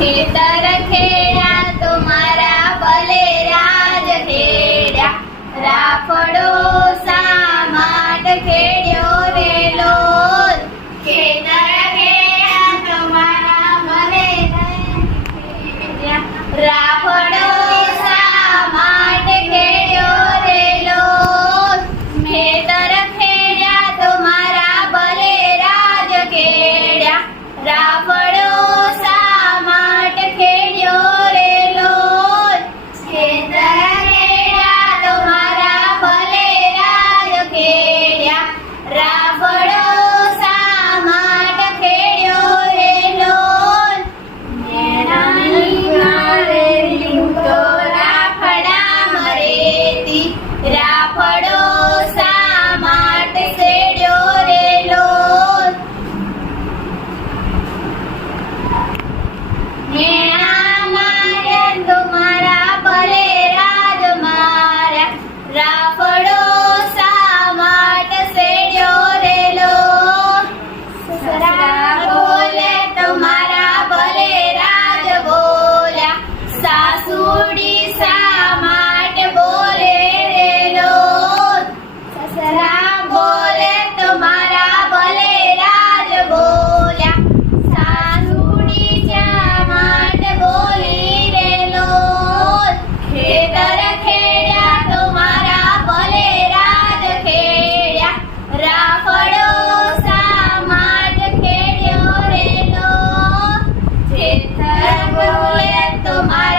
ખેતર ખેડ્યા તો મારા ભલે રાજ ખેડ્યા. રાફડો বলে তোমার